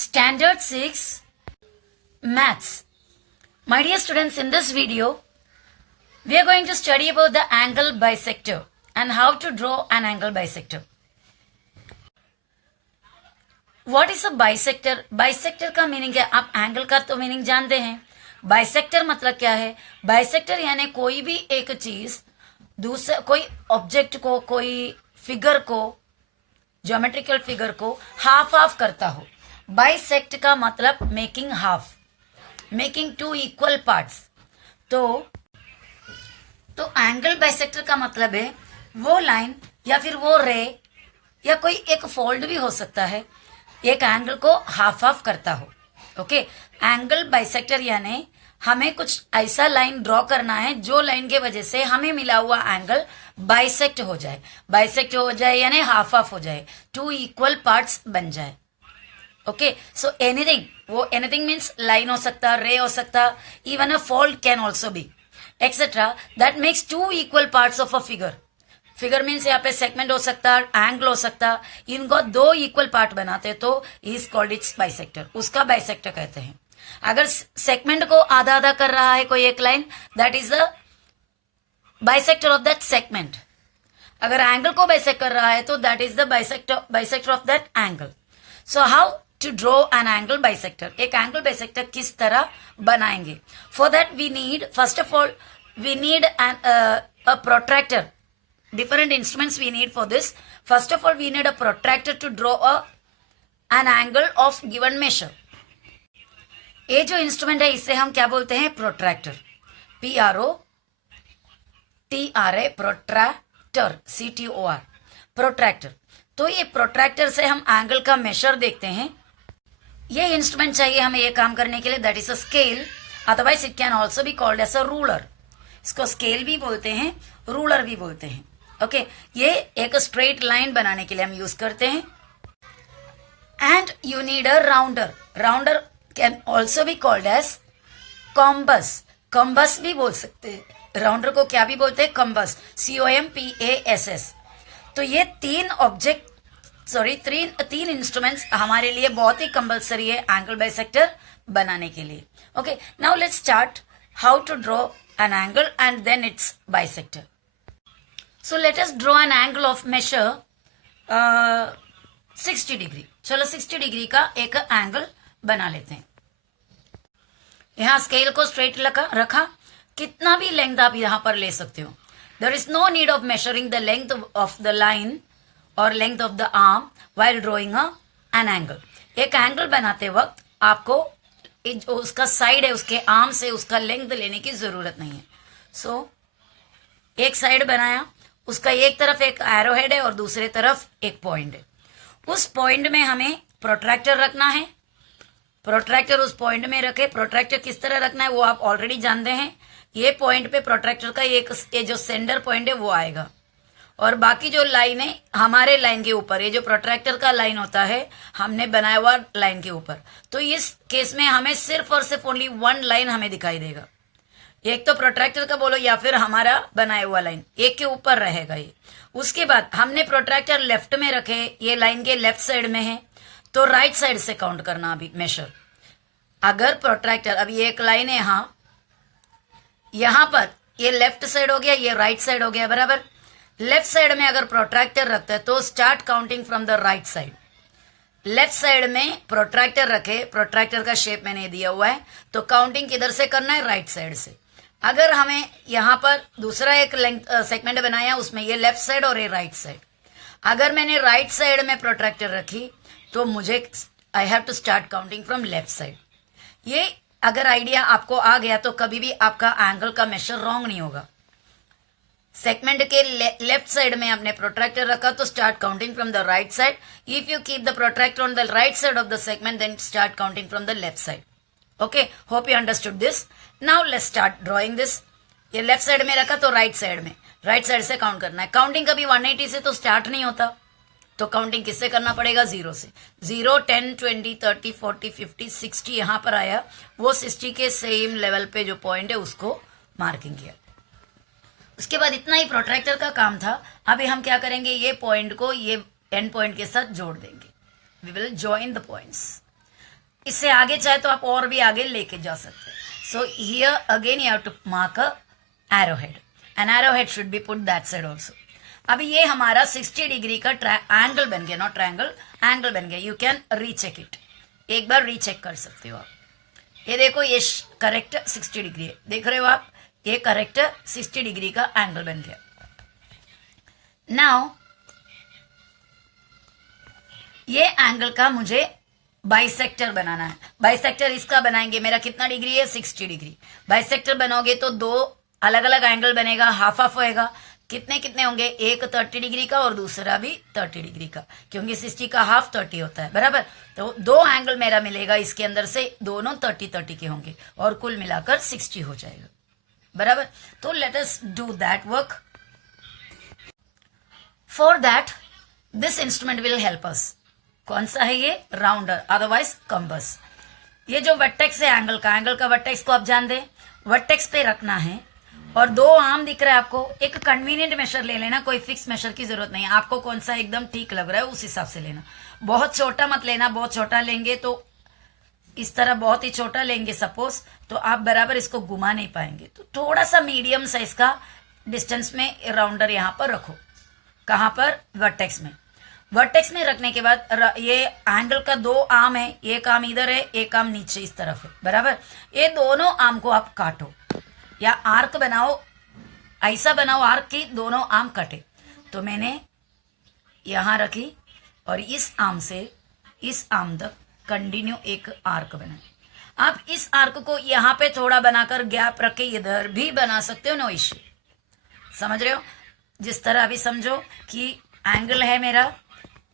Standard 6 Maths. My dear students, in this video, we are going to study about the angle bisector and how to draw an angle bisector. What is a bisector? Bisector का meaning है, आप angle का तो meaning जानते हैं. Bisector मतलब क्या है? बाइसेक्टर यानी कोई भी एक चीज दूसरे कोई ऑब्जेक्ट को, कोई फिगर को, ज्योमेट्रिकल फिगर को हाफ हाफ करता हो. बाइसेक्ट का मतलब making half, making two equal parts. तो एंगल बाइसेक्टर का मतलब है वो लाइन या फिर वो रे या कोई एक फोल्ड भी हो सकता है, एक एंगल को हाफ हाफ करता हो. ओके, एंगल बाइसेक्टर यानी हमें कुछ ऐसा लाइन ड्रॉ करना है जो लाइन के वजह से हमें मिला हुआ एंगल बाइसेक्ट हो जाए. बाइसेक्ट हो जाए यानी हाफ हाफ हो जाए, टू इक्वल पार्ट्स बन जाए. ओके, सो एनीथिंग, वो एनीथिंग मीन्स लाइन हो सकता, रे हो सकता, even a fold can also be etcetera that makes two equal parts of a figure. Figure means यहाँ पे सेगमेंट हो सकता, एंगल हो सकता, इनको दो इक्वल पार्ट बनाते तो इज कॉल्ड इट्स बाइसेक्टर. उसका बाइसेक्टर कहते हैं. अगर सेगमेंट को आधा आधा कर रहा है कोई एक line, that is the bisector of that segment. अगर एंगल को बाइसेक्ट कर रहा है तो that is the bisector of that angle. So how to draw an angle bisector? एक एंगल बाइसेक्टर किस तरह बनाएंगे? For that we need, first of all we need a protractor. Different instruments we need for this. First of all, we need a protractor to draw an angle of given measure. ये जो instrument है इसे हम क्या बोलते हैं? Protractor. PROTRA, protractor, CTOR, protractor. तो ये प्रोट्रैक्टर से हम एंगल का मेजर देखते हैं. ये इंस्ट्रूमेंट चाहिए हमें ये काम करने के लिए, that is a scale. Otherwise it can also be called as a ruler. इसको स्केल भी बोलते हैं, रूलर भी बोलते हैं. ओके, ये एक स्ट्रेट लाइन बनाने के लिए हम यूज करते हैं. And you need a rounder. Rounder can also be called as compass. Compass भी बोल सकते हैं. राउंडर को क्या भी बोलते हैं? कॉम्बस, COMPASS. तो ये तीन इंस्ट्रूमेंट्स हमारे लिए बहुत ही कंपल्सरी है एंगल बाइसेक्टर बनाने के लिए. Okay, now let's start how to draw an angle and then its bisector. So let us draw an angle of measure 60 degree. चलो 60 डिग्री का एक एंगल बना लेते हैं. यहाँ स्केल को स्ट्रेट रखा. कितना भी लेंथ आप यहाँ पर ले सकते हो. There is no need of measuring the length of the line or length of the arm while drawing an angle. एक एंगल बनाते वक्त आपको जो उसका साइड है उसके आर्म से उसका लेंथ लेने की जरूरत नहीं है. सो एक साइड बनाया, उसका एक तरफ एक एरो हेड है और दूसरे तरफ एक पॉइंट है. उस पॉइंट में हमें प्रोट्रैक्टर रखना है. प्रोट्रैक्टर उस पॉइंट में रखे. प्रोट्रैक्टर किस तरह रखना है वो आप ऑलरेडी जानते हैं. ये पॉइंट पे प्रोट्रैक्टर का ये जो सेंटर पॉइंट है वो आएगा और बाकी जो लाइन है हमारे लाइन के ऊपर, ये जो प्रोट्रैक्टर का लाइन होता है हमने बनाया हुआ लाइन के ऊपर. तो इस केस में हमें सिर्फ और सिर्फ ओनली वन लाइन हमें दिखाई देगा. एक तो प्रोट्रैक्टर का बोलो या फिर हमारा बनाया हुआ लाइन एक के ऊपर रहेगा ये. उसके बाद हमने प्रोट्रैक्टर लेफ्ट में रखे, ये लाइन के लेफ्ट साइड में है तो राइट साइड से काउंट करना अभी मेजर. अगर प्रोट्रैक्टर, अभी एक लाइन है यहाँ पर, ये लेफ्ट साइड हो गया, ये राइट साइड हो गया, बराबर. लेफ्ट साइड में अगर प्रोट्रैक्टर रखते हैं तो start counting from the right side. Left side में प्रोट्रैक्टर रखे, प्रोट्रैक्टर का शेप मैंने दिया हुआ है तो काउंटिंग किधर से करना है? राइट साइड से. अगर हमें यहाँ पर दूसरा एक सेगमेंट बनाया, उसमें ये लेफ्ट साइड और ये राइट साइड. अगर मैंने राइट साइड में प्रोट्रैक्टर रखी तो मुझे I have to start counting from left side. ये अगर आइडिया आपको आ गया तो कभी भी आपका एंगल का मेजर रॉन्ग नहीं होगा. सेगमेंट के लेफ्ट साइड में आपने प्रोट्रैक्टर रखा तो start counting from the right side. If you keep the protractor on the right side of the segment then start counting from the left side. Okay, hope you understood this. Now let's start drawing this. ये left side में रखा तो right side से count करना है. Counting कभी 180 से तो स्टार्ट नहीं होता, तो काउंटिंग किससे करना पड़ेगा? 0 से. 0, 10, 20, 30, 40, 50, 60 यहाँ पर आया, वो 60 के सेम लेवल पे जो पॉइंट है उसको मार्किंग किया. उसके बाद इतना ही प्रोट्रैक्टर का काम था. अभी हम क्या करेंगे? ये पॉइंट को ये एंड पॉइंट के साथ जोड़ देंगे. We will join the points. इससे आगे चाहे तो आप और भी आगे लेके जा सकते हैं. So here again you have to mark a arrowhead. An arrowhead should be put that side also. अभी ये हमारा 60 डिग्री का एंगल बन गया, नॉट ट्रायंगल, एंगल बन गया. यू कैन रीचेक इट, एक बार रीचेक कर सकते हो आप. ये देखो ये करेक्ट 60 डिग्री है, देख रहे हो आप, ये करेक्ट 60 डिग्री का एंगल बन गया. नाउ ये एंगल का मुझे बाइसेक्टर बनाना है. बाइसेक्टर इसका बनाएंगे, मेरा कितना डिग्री है, 60 डिग्री. बाइसेक्टर बनोगे तो दो अलग अलग एंगल बनेगा, हाफ हाफ होएगा. कितने कितने होंगे, एक 30 डिग्री का और दूसरा भी 30 डिग्री का, क्योंकि 60 का हाफ 30 होता है, बराबर. तो दो एंगल मेरा मिलेगा इसके अंदर से, दोनों 30-30 के होंगे और कुल मिलाकर 60 हो जाएगा, बराबर. तो let us do that work. For that this instrument will help us. कौन सा है ये, राउंडर, अदरवाइज कंबस. ये जो वर्टेक्स है एंगल का वर्टेक्स को आप जान दे, वर्टेक्स पे रखना है और दो आर्म दिख रहा है आपको. एक कन्वीनियंट मेजर ले लेना, कोई फिक्स मेजर की जरूरत नहीं है. आपको कौन सा एकदम ठीक लग रहा है उस हिसाब से लेना. बहुत छोटा मत लेना, बहुत छोटा लेंगे तो इस तरह बहुत ही छोटा लेंगे सपोज, तो आप बराबर इसको घुमा नहीं पाएंगे. तो थोड़ा सा मीडियम साइज का डिस्टेंस में राउंडर यहाँ पर रखो. कहाँ पर, वर्टेक्स में. वर्टेक्स में रखने के बाद ये एंगल का दो आर्म है, एक आर्म इधर है, एक आर्म नीचे इस तरफ है, बराबर. ये दोनों आर्म को आप काटो या आर्क बनाओ, ऐसा बनाओ आर्क की दोनों आर्म कटे. तो मैंने यहां रखी और इस आर्म से इस आर्म तक कंटिन्यू एक आर्क बनाए. आप इस आर्क को यहां पे थोड़ा बनाकर गैप रख के इधर भी बना सकते हो, नो इश्यू. समझ रहे हो, जिस तरह अभी समझो कि एंगल है मेरा,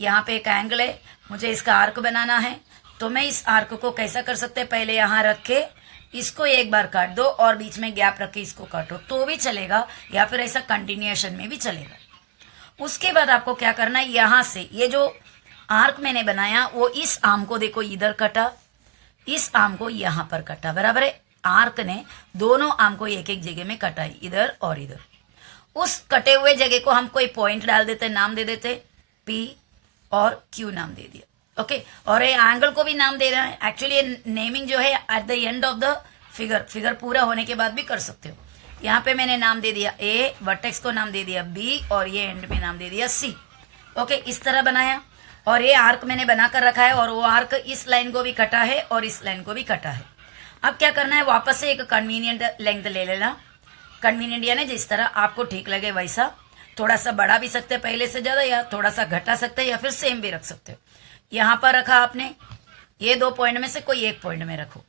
यहाँ पे एक एंगल है, मुझे इसका आर्क बनाना है. तो मैं इस आर्क को कैसा कर सकते हैं, पहले यहां रख के इसको एक बार काट दो और बीच में गैप रख के इसको काटो तो भी चलेगा, या फिर ऐसा कंटिन्यूएशन में भी चलेगा. उसके बाद आपको क्या करना है, यहां से ये जो आर्क मैंने बनाया वो इस आर्म को देखो इधर कटा, इस आर्म को यहां पर कटा, बराबर है. आर्क ने दोनों आर्म को एक एक जगह में कटाई, इधर और इधर. उस कटे हुए जगह को हम कोई पॉइंट डाल देते, नाम दे देते P और Q नाम दे दिया, ओके. और ये एंगल को भी नाम दे रहा है. एक्चुअली ये नेमिंग जो है at the end of the figure पूरा होने के बाद भी कर सकते हो. यहाँ पे मैंने नाम दे दिया A, वर्टेक्स को नाम दे दिया B और ये एंड में नाम दे दिया C, ओके. इस तरह बनाया और ये आर्क मैंने बनाकर रखा है और वो आर्क इस लाइन को भी कटा है और इस लाइन को भी कटा है. अब क्या करना है, वापस से एक कन्वीनियंट लेंथ ले लेना. कन्वीनियंट यानी जिस तरह आपको ठीक लगे वैसा, थोड़ा सा बढ़ा भी सकते हैं पहले से ज्यादा, या थोड़ा सा घटा सकते हैं, या फिर सेम भी रख सकते हो. यहां पर रखा आपने, ये दो पॉइंट में से कोई एक पॉइंट में रखो.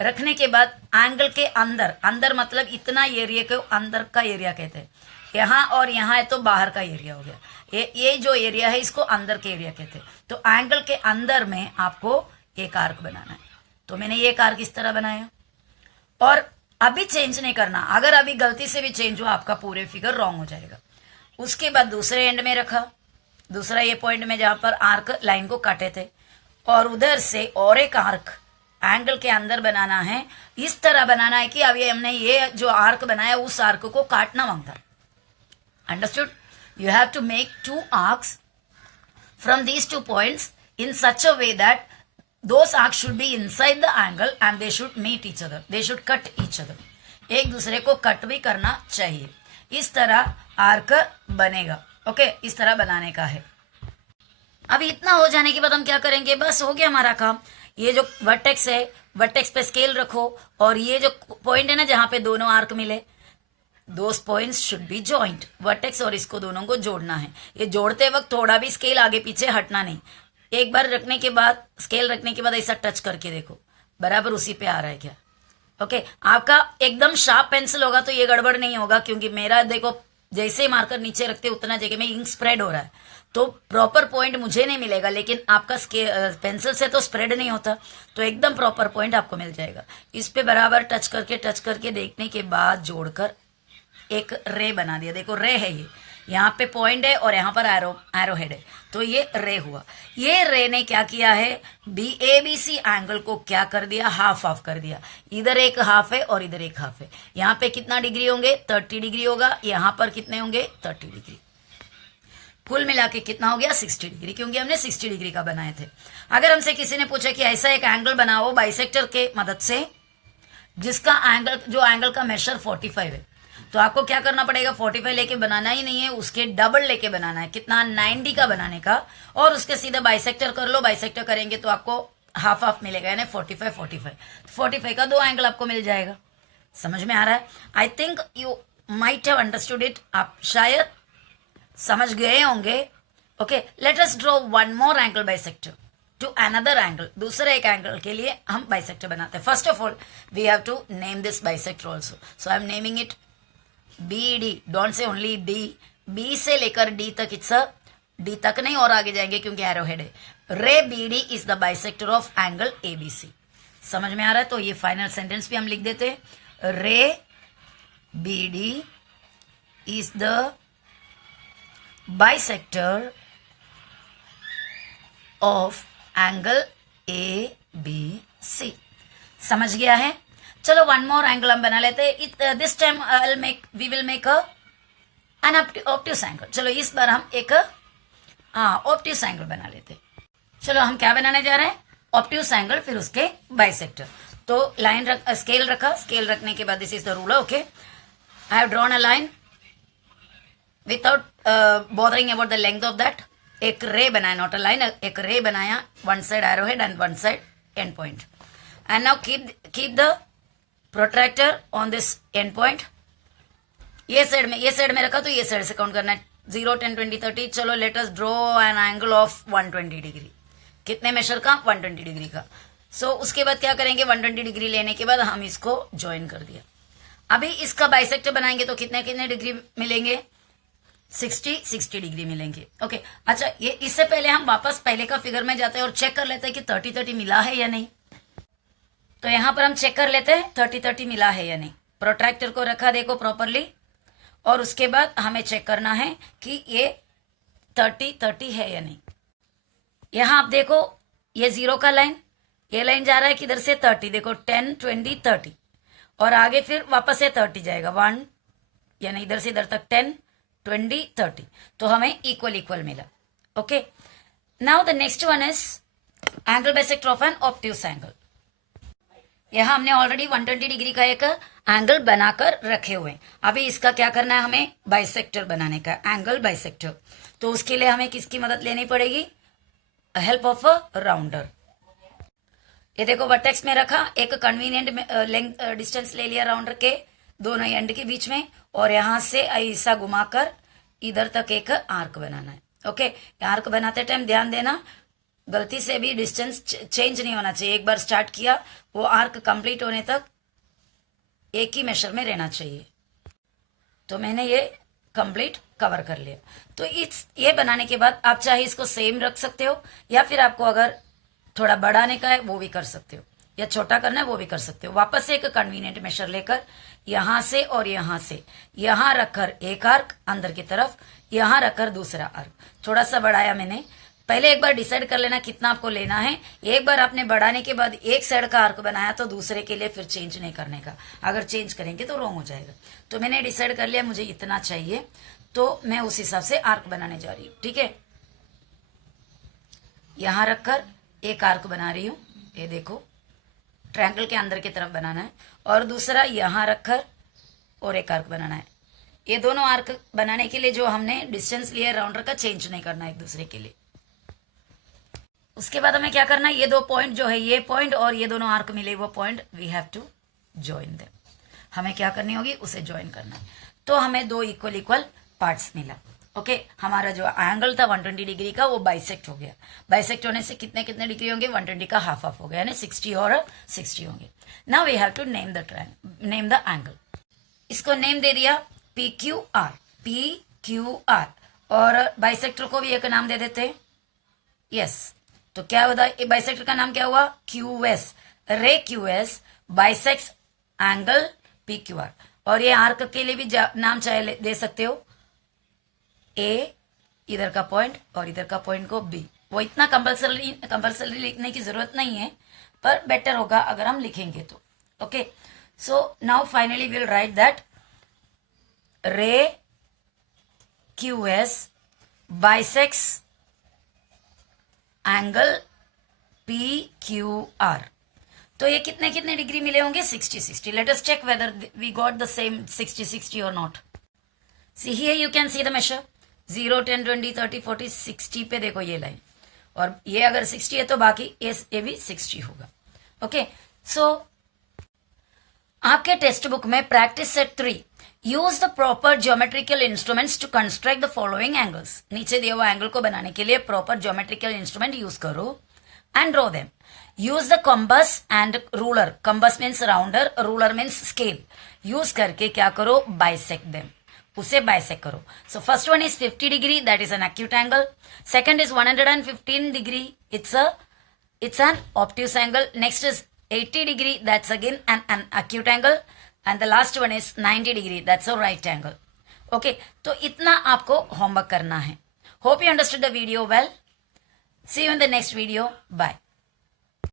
रखने के बाद एंगल के अंदर, अंदर मतलब इतना एरिया को अंदर का एरिया कहते हैं. यहाँ और यहाँ है तो बाहर का एरिया हो गया. ये जो एरिया है इसको अंदर के एरिया कहते हैं. तो एंगल के अंदर में आपको एक आर्क बनाना है. तो मैंने ये एक आर्क इस तरह बनाया और अभी चेंज नहीं करना. अगर अभी गलती से भी चेंज हुआ आपका पूरे फिगर रॉन्ग हो जाएगा. उसके बाद दूसरे एंड में रखा, दूसरा ये पॉइंट में जहां पर आर्क लाइन को काटे थे, और उधर से और एक आर्क एंगल के अंदर बनाना है. इस तरह बनाना है कि अभी हमने ये जो आर्क बनाया उस आर्क को काटना मांगता. Understood? You have to make two arcs from these two points in such a way that those arcs should be inside the angle and they should meet each other, they should cut each other. एक दूसरे को cut भी करना चाहिए. इस तरह arc बनेगा, okay. इस तरह बनाने का है. अब इतना हो जाने के बाद हम क्या करेंगे, बस हो गया हमारा काम. ये जो वर्टेक्स है, वर्टेक्स पे स्केल रखो और ये जो पॉइंट है ना जहां पे दोनों आर्क मिले, दोस points should be joint. Vertex और इसको दोनों को जोड़ना है. ये जोड़ते वक्त थोड़ा भी स्केल आगे पीछे हटना नहीं. एक बार रखने के बाद, स्केल रखने के बाद ऐसा टच करके देखो बराबर उसी पे आ रहा है क्या, ओके. आपका एकदम शार्प पेंसिल होगा तो ये गड़बड़ नहीं होगा, क्योंकि मेरा देखो जैसे ही मार्कर नीचे रखते उतना जगह में इंक स्प्रेड हो रहा है, तो प्रॉपर पॉइंट मुझे नहीं मिलेगा, लेकिन आपका पेंसिल से तो स्प्रेड नहीं होता, तो एकदम प्रॉपर पॉइंट आपको मिल जाएगा. इस पे बराबर टच करके देखने के बाद जोड़कर एक रे बना दिया. देखो रे है, ये यहाँ पे पॉइंट है और यहाँ पर एरो हेड है, तो ये रे हुआ. ये रे ने क्या किया है, ABC एंगल को क्या कर दिया, हाफ हाफ कर दिया. इधर एक हाफ है और इधर एक हाफ है. यहाँ पे कितना डिग्री होंगे, 30 डिग्री होगा. यहाँ पर कितने होंगे, 30 डिग्री. कुल मिला के कितना हो गया 60 डिग्री, क्योंकि हमने 60 डिग्री का बनाए थे। अगर हमसे किसी ने पूछा कि ऐसा एक एंगल बनाओ बाइसेक्टर के मदद से जिसका एंगल, जो एंगल का मेजर 45 है, तो आपको क्या करना पड़ेगा, 45 लेके बनाना ही नहीं है, उसके डबल लेके बनाना है। कितना, 90 का बनाने का, और उसके सीधे बाइसेक्टर कर लो। बाइसेक्टर करेंगे तो आपको हाफ हाफ मिलेगा, यानी 45 45 45 का 2 एंगल आपको मिल जाएगा। समझ में आ रहा है? I think you might have understood it. आप शायद समझ गए होंगे। Okay, let us draw one more angle bisector to another angle. दूसरे एक एंगल के लिए हम बाइसेक्टर बनाते हैं। First of all we have to name this bisector also, so I am naming it BD। Don't say only D, B से लेकर D तक, इट्स D तक नहीं और आगे जाएंगे क्योंकि एरो हेड है। रे BD is the bisector of angle ABC। समझ में आ रहा है? तो ये फाइनल सेंटेंस भी हम लिख देते हैं, रे BD is the bisector of angle ABC। समझ गया है? चलो वन मोर एंगल हम बना लेते हैं। This time we will make an obtuse angle. चलो इस बार हम एक ऑब्ट्यूस एंगल बना लेते हैं। चलो हम क्या बनाने जा रहे हैं, ऑब्ट्यूस एंगल, फिर उसके बाइसेक्टर। तो लाइन स्केल रखा, स्केल रखने के बाद this is the ruler. Okay, I have drawn a line without bothering about the length of that. एक रे बनाया, नॉट अ लाइन, एक रे बनाया, one side arrow head and one side and point. And now keep the protractor on this and point. ये side में रखा तो ये साइड से काउंट करना है, 0 10 20 30। चलो late us draw an angle of 120 degree. कितने मेजर का, 120 डिग्री का। सो उसके बाद क्या करेंगे, 120 डिग्री लेने के बाद हम इसको ज्वाइन कर दिया। अभी इसका बाइसेक्टर बनाएंगे तो कितने कितने डिग्री मिलेंगे, 60 डिग्री मिलेंगे। ओके, अच्छा ये इससे पहले हम वापस पहले का फिगर में जाते हैं और चेक कर लेते हैं कि 30 30 मिला है या नहीं। तो यहां पर हम चेक कर लेते हैं 30 30 मिला है या नहीं। प्रोट्रैक्टर को रखा देखो प्रॉपरली, और उसके बाद हमें चेक करना है कि ये 30 30 है या नहीं। यहां आप देखो ये 0 का लाइन, ये लाइन जा रहा है किधर से, 30। देखो 10 20 30, और आगे फिर वापस से 30 जाएगा, 1 यानी इधर से इधर तक 10 20 30। तो हमें इक्वल मिला। Okay, now the next one is angle bisector of an obtuse angle. यहां हमने ऑलरेडी 120 डिग्री का एक एंगल बनाकर रखे हुए। अभी इसका क्या करना है, हमें बाइसेक्टर बनाने का, एंगल बाइसेक्टर। तो उसके लिए हमें किसकी मदद लेनी पड़ेगी, हेल्प ऑफ अ राउंडर। ये देखो वर्टेक्स में रखा, एक कन्वीनियंट लेंथ डिस्टेंस ले लिया राउंडर के दोनों एंड के बीच में, और यहां से ऐसा घुमाकर इधर तक एक आर्क बनाना है। ओके, आर्क बनाते टाइम ध्यान देना, गलती से भी डिस्टेंस चेंज नहीं होना चाहिए। एक बार स्टार्ट किया, वो आर्क कंप्लीट होने तक एक ही मेजर में रहना चाहिए। तो मैंने ये कंप्लीट कवर कर लिया। तो ये बनाने के बाद आप चाहे इसको सेम रख सकते हो, या फिर आपको अगर थोड़ा बढ़ाने का है वो भी कर सकते हो, या छोटा करना है वो भी कर सकते हो। वापस से एक कन्वीनियंट मेजर लेकर यहां से और यहां से, यहां रखकर एक आर्क अंदर की तरफ, यहां रखकर दूसरा आर्क। थोड़ा सा बढ़ाया मैंने। पहले एक बार डिसाइड कर लेना कितना आपको लेना है। एक बार आपने बढ़ाने के बाद एक साइड का आर्क बनाया तो दूसरे के लिए फिर चेंज नहीं करने का। अगर चेंज करेंगे तो रॉन्ग हो जाएगा। तो मैंने डिसाइड कर लिया मुझे इतना चाहिए, तो मैं उस हिसाब से आर्क बनाने जा रही हूँ। ठीक है, यहां रखकर एक आर्क बना रही हूं, ये देखो ट्रायंगल के अंदर की तरफ बनाना है, और दूसरा यहां रखकर और एक आर्क बनाना है। ये दोनों आर्क बनाने के लिए जो हमने डिस्टेंस लिया राउंडर का, चेंज नहीं करना एक दूसरे के लिए। उसके बाद हमें क्या करना है, ये दो पॉइंट जो है, ये पॉइंट और ये दोनों आर्क मिले वो point, we have to join them. हमें क्या करनी होगी, उसे ज्वाइन करना है। तो हमें दो इक्वल पार्ट्स मिला। ओके, हमारा जो एंगल था 120 डिग्री का वो बाइसेक्ट हो गया। बाइसेक्ट होने से कितने कितने डिग्री होंगे, 120 का हाफ हाफ हो गया, यानी 60 और 60 होंगे। Now we have to name the angle. इसको नेम दे दिया PQR, PQR, और बाइसेक्टर को भी एक नाम दे देते हैं, यस। तो क्या होता है, बाइसेक्टर का नाम क्या हुआ, QS। रे QS बाइसेक्स एंगल PQR। और ये आर्क के लिए भी नाम चाहे दे सकते हो, A इधर का पॉइंट और इधर का पॉइंट को B। वो इतना कंपल्सरी लिखने की जरूरत नहीं है, पर बेटर होगा अगर हम लिखेंगे तो। Okay, so now finally will write that रे QS bisects angle PQR. तो ये कितने कितने डिग्री मिले होंगे? 60 60. Let us check whether we got the same 60 60 or not. See here you can see the measure 0 10 20 30 40 60 पे देखो ये लाइन, और ये अगर 60 है तो बाकी ये भी 60 होगा. ओके, सो आपके टेक्स्ट बुक में practice set 3 use the proper geometrical instruments to construct the following angles. नीचे दिए हुए एंगल को बनाने के लिए प्रॉपर ज्योमेट्रिकल इंस्ट्रूमेंट यूज करो and draw them. Use the compass and ruler. Compass means rounder, ruler means scale. Use करके क्या करो? Bisect them. उसे बाइसेक्ट करो. So first one is 50 degree, that is an acute angle. Second is 115 degree, it's an obtuse angle. Next is 80 degree, that's again an acute angle. And the last one is 90 degree, that's a right angle. Okay, तो इतना आपको homework करना है. Hope you understood the video well. See you in the next video. Bye.